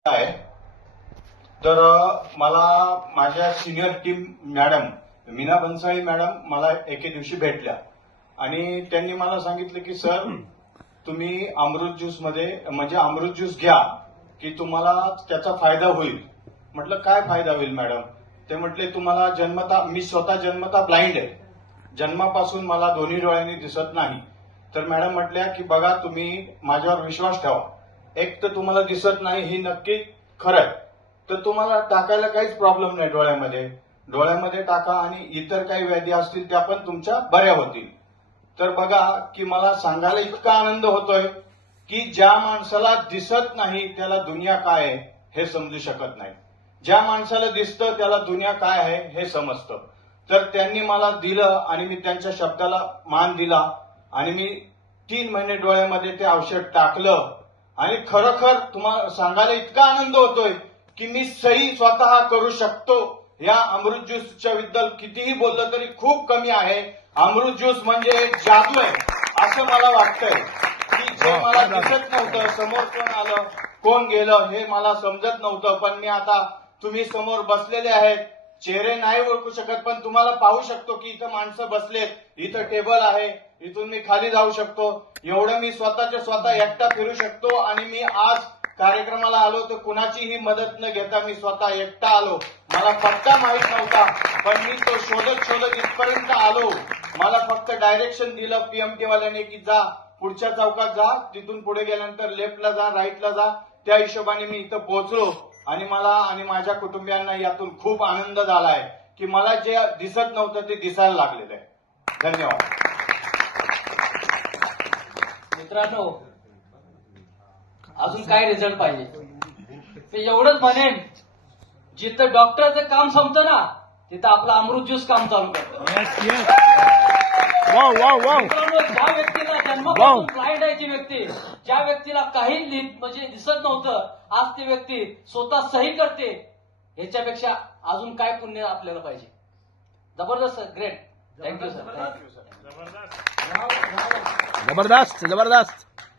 आहे. तर मला माझ्या senior team madam Meena बन्साळी madam मला एके दिवशी भेटल्या आणि त्यांनी मला सांगितलं की सर तुम्ही अमृत ज्यूस मध्ये म्हणजे अमृत ज्यूस घ्या की तुम्हाला त्याचा फायदा होईल. म्हटलं काय फायदा होईल मॅडम? ते म्हटले तुम्हाला जन्मता मी स्वतः जन्मता ब्लाइंड आहे, जन्मापासून मला दोन्ही डोळ्यांनी दिसत नाही. तर मॅडम म्हटल्या की बघा तुम्ही माझ्यावर विश्वास ठेवा, एक तर तुम्हाला दिसत नाही ही नक्की खरं आहे, तर तुम्हाला टाकायला काहीच प्रॉब्लेम नाही डोळ्यामध्ये टाका आणि इतर काही व्याधी असतील त्या पण तुमच्या बऱ्या होतील. तर बघा की मला सांगायला इतका आनंद होतोय की ज्या माणसाला दिसत नाही त्याला दुनिया काय आहे हे समजू शकत नाही, ज्या माणसाला दिसतं त्याला दुनिया काय आहे हे समजतं. तर त्यांनी मला दिलं आणि मी त्यांच्या शब्दाला मान दिला आणि मी 3 महिने डोळ्यामध्ये ते औषध टाकलं आणि खरोखर तुम्हाला सांगायला इतका आनंद होतोय की मी सही स्वतः करू शकतो. या अमृत ज्यूसच्या बद्दल कितीही बोललं तरी खूप कमी आहे. अमृत ज्यूस म्हणजे एक जादू आहे असं मला वाटतंय की जे मला दिसत नव्हतं, समोर कोण आलं कोण गेलं हे मला समजत नव्हतं, पण मी आता तुम्ही समोर बसलेले आहेत, चेहरे नाही ओळखू शकत पण तुम्हाला पाहू शकतो की इथं माणसं बसलेत, इथं टेबल आहे, इथून मी खाली जाऊ शकतो, एवढं मी स्वतःच्या स्वतः एकटा फिरू शकतो. आणि मी आज कार्यक्रमाला आलो तर कुणाचीही मदत न घेता मी स्वतः एकटा आलो. मला पत्ता माहित नव्हता पण मी तो शोधत शोधत इथपर्यंत आलो. मला फक्त डायरेक्शन दिलं पीएमटी वाल्याने की जा पुढच्या चौकात जा, तिथून पुढे गेल्यानंतर लेफ्टला जा राईटला जा. त्या हिशोबाने मी इथं पोहोचलो आणि मला आणि माझ्या कुटुंबियांना यातून खूप आनंद झालाय की मला जे दिसत नव्हतं ते दिसायला लागलेलं आहे. धन्यवाद. मित्रांनो, अजून काय रिझल्ट पाहिजे ते एवढंच म्हणेन, जिथं डॉक्टरचं काम संपतं ना तिथं आपलं अमृत ज्यूस काम चालू करतं. मित्रांनो, ज्या व्यक्तीला जन्मापासून ब्लाइंड आहे ती व्यक्ती, ज्या व्यक्तीला काही म्हणजे दिसत नव्हतं, आज ती व्यक्ती स्वतः सही करते, ह्याच्यापेक्षा अजून काय पुण्य आपल्याला पाहिजे. जबरदस्त, ग्रेट. Thank you sir. जबरदस्त.